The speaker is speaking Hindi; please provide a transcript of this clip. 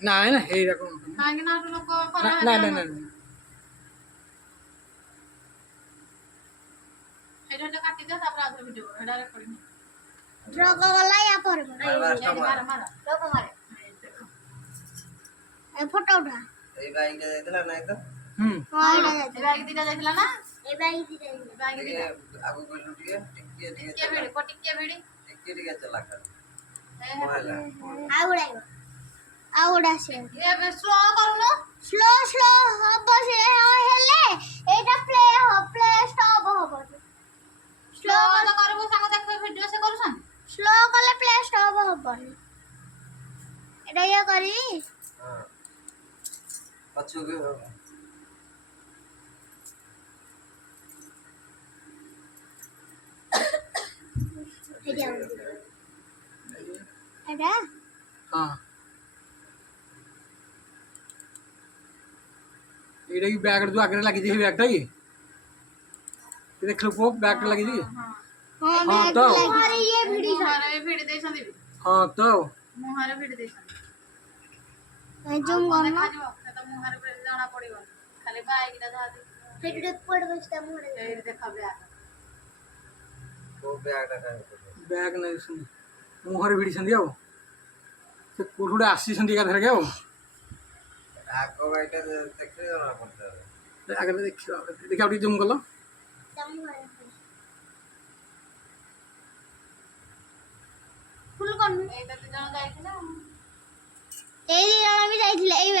না না এইরকম কাহিଁକି ନା ଗୋଟେ ଲୋକ ଖରା না না না ସେଇଟା କାଟିଦିଅ ତାପରେ ଆଉଥରେ ଭିଡ଼ିଓ ଏଇଟା ରେକର୍ଡିଂ ड्रॉ वाला या पर ମାର ମାର लोग मारे ए फोटो उठा এই বাইকটা যাইতলা নাই তো হুম हां इधर ଏ ବ୍ୟାଗ୍ ଦିଟା ଯାଇଥିଲା ନା ए बैग दे ବ୍ୟାଗ୍ ଟିକେ ଦିଟା ଆଗକୁ ଗଲୁ ଟିକେ ଟିକେ ଟିକେ ଟିକେ ଭିଡ଼ି ଟିକେ ଭିଡ଼ି ଟିକେ ଟିକେ ଚଲା କର ଏ ହେଲା आउडा से ଏବେ ସ୍ଲୋ କରୁନୁ स्लो स्लो हब से हेले एटा प्ले स्टॉप हब ସ୍ଲୋ ତ କରିବୁ ସାଙ୍ଗ ଦେଖ ଭିଡ଼ିଓ ସେ କରୁଛନ୍ स्लो कले प्ले स्टॉप हबनी एटा या करी हां पछुके एटा हाँ এইটা কি ব্যাগের তো আগে লাগিয়ে দিই ব্যাগটা কি দেখ লো ব্যাগটা লাগিয়ে দিই हां हाँ, तो। अरे ये भिड़ी ମୁହଁରେ ଭିଡ଼ି ଦେଇଛନ୍ତି ବି ହଁ ତ ମୁହଁରେ ଭିଡ଼ି ଦେଇଛନ୍ତି जूम करना ଦେଖାଯିବ ସେ ତ ମୁହଁରେ ଭିଡ଼ି ଜଣା ପଡ଼ିବ ଖାଲି ବାଇକଟା ଯାହା फिर पड़ बसता मुड़े ଏଇଠି ଦେଖ ବ୍ୟାଗ୍ କୋ ବ୍ୟାଗଟା କାଇଁ ବ୍ୟାଗ ନାଇଁ ଶୁଣି ମୁହଁରେ ଭିଡ଼ିଛନ୍ତି ଆଉ ସେ କୋଉଠୁ ଗୋଟେ ଆସିଛନ୍ତି ଏକାଥରକେ ଆଉ ଆଗ ବାଇକଟା ଦେଖିଲେ ଜଣା ପଡିବ ଆଗରେ ଦେଖିବା ଦେଖିବା ଟିକେ ଜୁମ୍ କଲ फुल कर ଏଇଟା ଦି ଜଣ ଯାଇଥିଲେ এই আমি যাইছিল এই